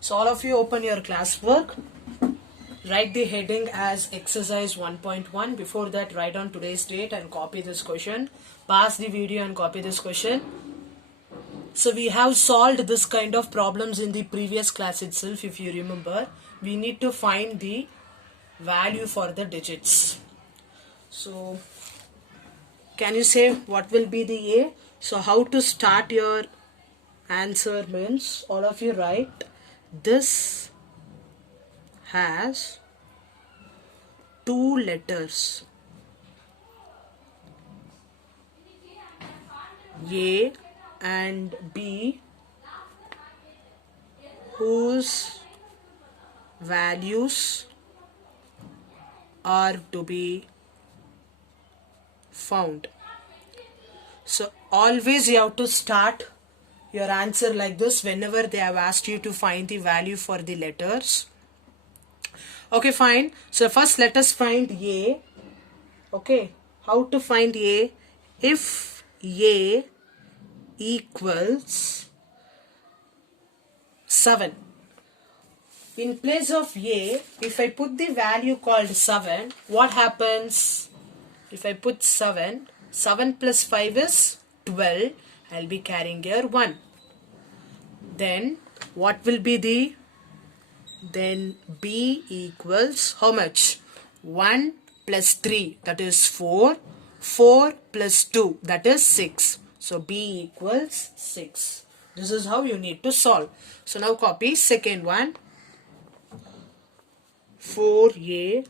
So all of you open your classwork. Write the heading as exercise 1.1. Before that, write down today's date and copy this question. Pause the video and copy this question. So we have solved this kind of problems in the previous class itself. If you remember, we need to find the value for the digits. So can you say what will be the A? So how to start your answer means all of you write this has two letters A and B whose values are to be found. So always you have to start your answer like this whenever they have asked you to find the value for the letters. Okay, fine. So first let us find A. Okay, how to find A? If A equals 7. In place of A, if I put the value called 7, what happens? If I put 7, 7 plus 5 is 12. I'll be carrying here 1. Then what will be the? Then B equals how much? 1 plus 3, that is 4. 4 plus 2, that is 6. So B equals 6. This is how you need to solve. So now copy second one. 4A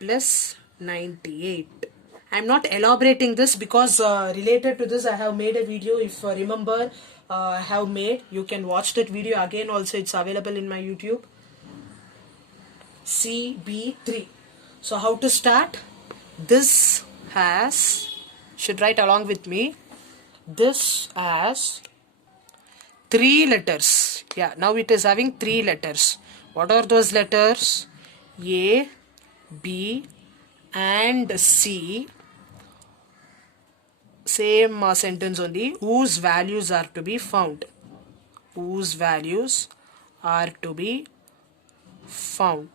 plus 98. I am not elaborating this because related to this I have made a video. If remember I have made, you can watch that video again also. It's available in my YouTube. CB3. So how to start? This has, should write along with me, this has 3 letters. Yeah, now it is having 3 letters. What are those letters? A, B and C. Same sentence only. Whose values are to be found. Whose values are to be found.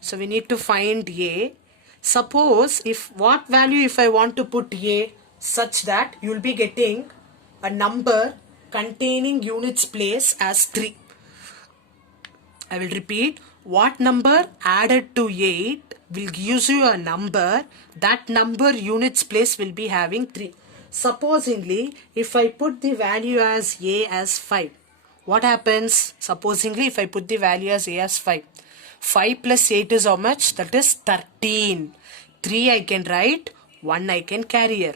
So we need to find A. Suppose if what value if I want to put A such that you will be getting a number containing units place as 3. I will repeat. What number added to 8 will give you a number. That number units place will be having 3. Supposingly, if I put the value as A as 5, what happens? Supposingly, if I put the value as A as 5, 5 plus 8 is how much? That is 13. 3 I can write, 1 I can carry here.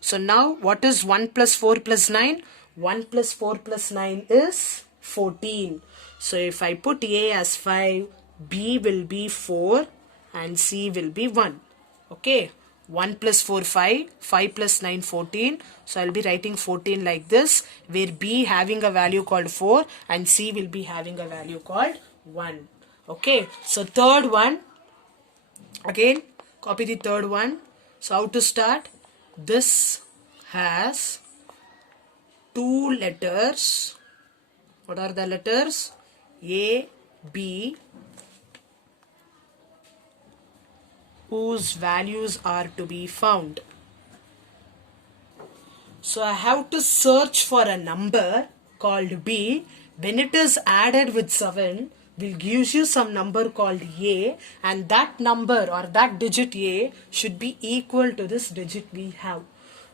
So now what is 1 plus 4 plus 9? 1 plus 4 plus 9 is 14. So if I put A as 5, B will be 4 and C will be 1. Okay. 1 plus 4 5, 5 plus 9 14. So I will be writing 14 like this, where B having a value called 4 and C will be having a value called 1. Okay. So third one, again copy the third one. So how to start? This has 2 letters. What are the letters? A, B, whose values are to be found. So I have to search for a number called B. When it is added with 7, will give you some number called A, and that number or that digit A should be equal to this digit we have.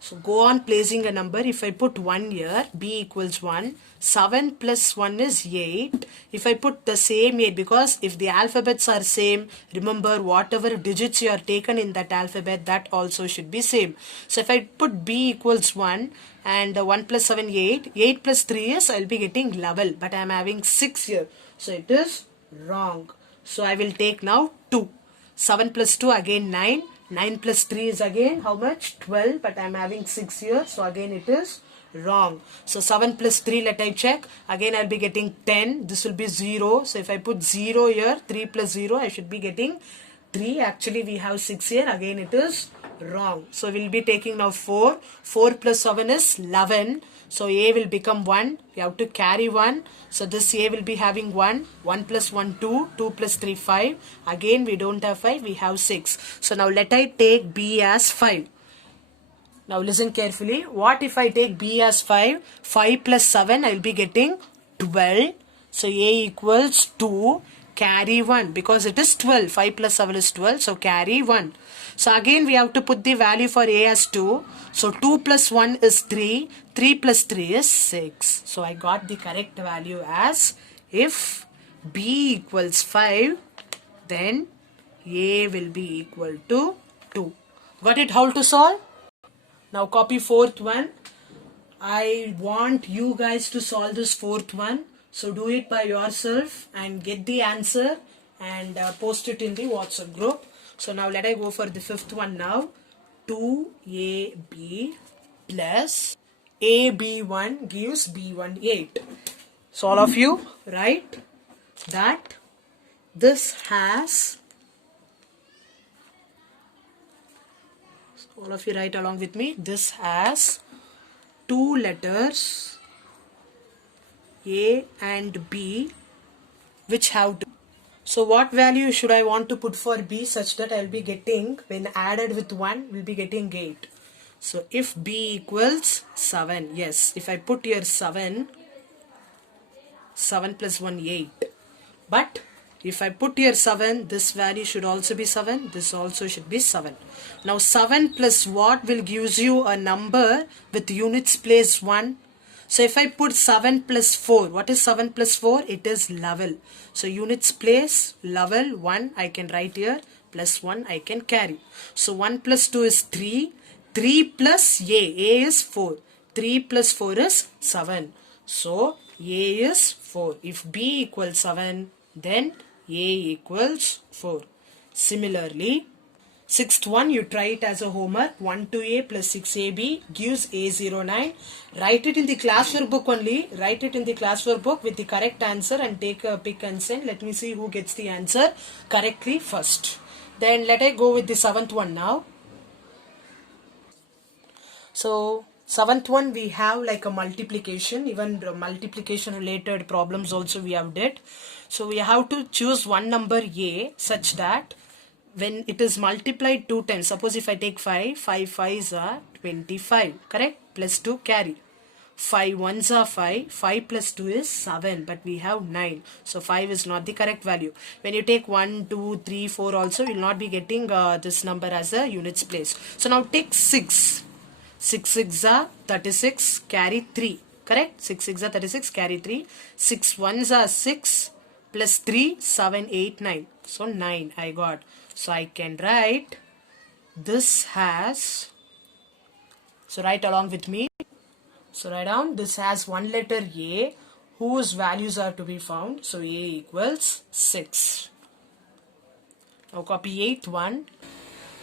So go on placing a number. If I put 1 here, B equals 1. 7 plus 1 is 8. If I put the same 8, because if the alphabets are same, remember whatever digits you are taken in that alphabet, that also should be same. So if I put B equals 1 and 1 plus 7 8, 8 plus 3 is, I will be getting 11, but I am having 6 here. So it is wrong. So I will take now 2. 7 plus 2 again 9. 9 plus 3 is again how much? 12, but I am having 6 here. So again it is wrong. So 7 plus 3, let I check. Again I will be getting 10. This will be 0. So if I put 0 here, 3 plus 0, I should be getting 3. Actually we have 6 here. Again it is Wrong. So we'll be taking now 4. 4 plus 7 is 11. So A will become 1. We have to carry 1. So this A will be having 1. 1 plus 1, 2. 2 plus 3, 5. Again we don't have 5. We have 6. So now let I take B as 5. Now listen carefully. What if I take B as 5? 5 plus 7, I will be getting 12. So A equals 2. Carry 1 because it is 12. 5 plus 7 is 12. So carry 1. So again we have to put the value for A as 2. So 2 plus 1 is 3. 3 plus 3 is 6. So I got the correct value as, if B equals 5, then A will be equal to 2. Got it how to solve? Now copy fourth one. I want you guys to solve this fourth one. So do it by yourself and get the answer and post it in the WhatsApp group. So now let I go for the fifth one now. 2AB plus AB1 gives B1 8. So all of you write that this has, all of you write along with me, this has two letters A and B which have to. So what value should I want to put for B such that I will be getting, when added with 1, will be getting 8. So if B equals 7, yes, if I put here 7, 7 plus 1, 8. But if I put here 7, this value should also be 7, this also should be 7. Now 7 plus what will gives you a number with units place 1. So if I put 7 plus 4, what is 7 plus 4? It is level. So units place, level, 1 I can write here, plus 1 I can carry. So 1 plus 2 is 3, 3 plus A is 4, 3 plus 4 is 7. So A is 4. If B equals 7, then A equals 4. Similarly, sixth one, you try it as a homework. 1 2A plus 6AB gives A09. Write it in the class workbook only. Write it in the class workbook with the correct answer and take a pick and send. Let me see who gets the answer correctly first. Then let I go with the seventh one now. So seventh one, we have like a multiplication, even multiplication related problems also we have did. So we have to choose one number A such that when it is multiplied 2 times, suppose if I take 5, 5 5s are 25, correct? Plus 2 carry. 5 1s are 5, 5 plus 2 is 7, but we have 9. So 5 is not the correct value. When you take 1, 2, 3, 4 also, you will not be getting this number as a units place. So now take 6. 6 6 are 36, carry 3, correct? 6 6 are 36, carry 3. 6 1s are 6, plus 3, 7, 8, 9. So 9 I got. So I can write this has, so write along with me. So write down, this has one letter A whose values are to be found. So A equals 6. Now copy 8th one.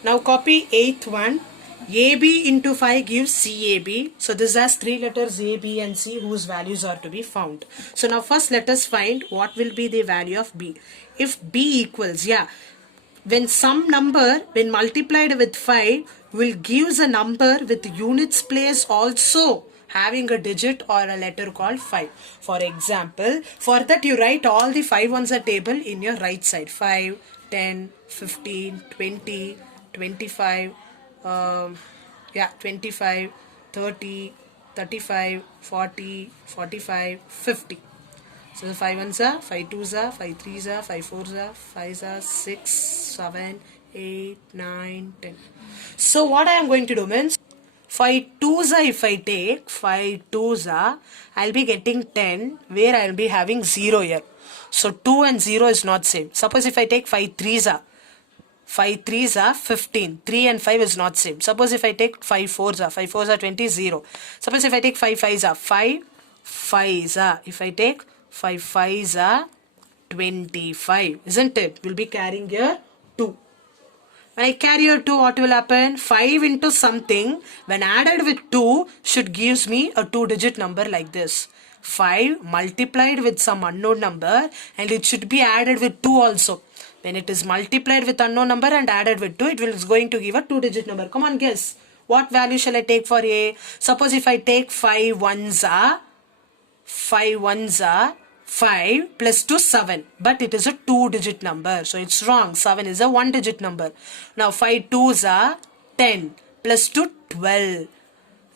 Now copy 8th one. AB into 5 gives CAB. So this has 3 letters A, B and C whose values are to be found. So now first let us find what will be the value of B. If B equals, when some number when multiplied with 5 will gives a number with units place also having a digit or a letter called 5. For example, for that you write all the 5 ones a table in your right side. 5, 10, 15, 20, 25, 25, 30, 35, 40, 45, 50. So the 5 ones are, 5 twos are, 5 threes are, 5 fours are, 5s are, 6, 7, 8, 9, 10. So what I am going to do means, 5 twos are, if I take 5 twos are, I will be getting 10 where I will be having 0 here. So 2 and 0 is not same. Suppose if I take 5 threes are, 5 threes are 15. 3 and 5 is not same. Suppose if I take 5 fours are, 5 fours are 20, 0. Suppose if I take 5 fives are, 5 fives are, if I take 5 fives are 25, isn't it? We'll be carrying here 2. When I carry here 2, what will happen? 5 into something when added with 2 should gives me a 2-digit number like this. 5 multiplied with some unknown number and it should be added with 2 also. When it is multiplied with unknown number and added with 2, is going to give a 2-digit number. Come on, guess. What value shall I take for A? Suppose if I take 5 ones are 5 plus 2 7, but it is a 2-digit number, so it's wrong. 7 is a 1-digit number. Now 5 twos are 10 plus 2 12.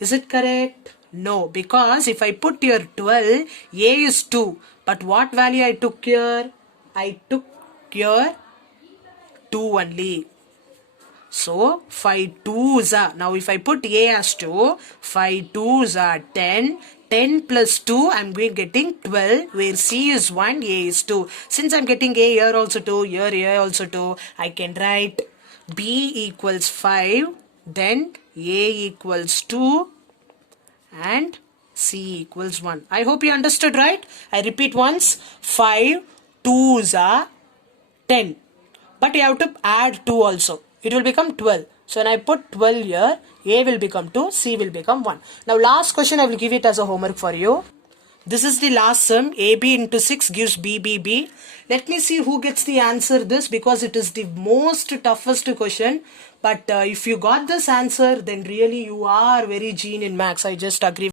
Is it correct? No, because if I put here 12, A is 2, but what value I took here? I took here 2 only. So 5 twos are, now if I put A as 2, 5 twos are 10. 10 plus 2, I'm getting 12, where C is 1, A is 2. Since I'm getting A here also 2, here also 2, I can write B equals 5, then A equals 2, and C equals 1. I hope you understood, right? I repeat once, 5 twos are 10. But you have to add 2 also. It will become 12. So when I put 12 here, A will become 2, C will become 1. Now last question I will give it as a homework for you. This is the last sum. AB into 6 gives BBB. Let me see who gets the answer this, because it is the most toughest question. But if you got this answer, then really you are very gene in maths. I just agree.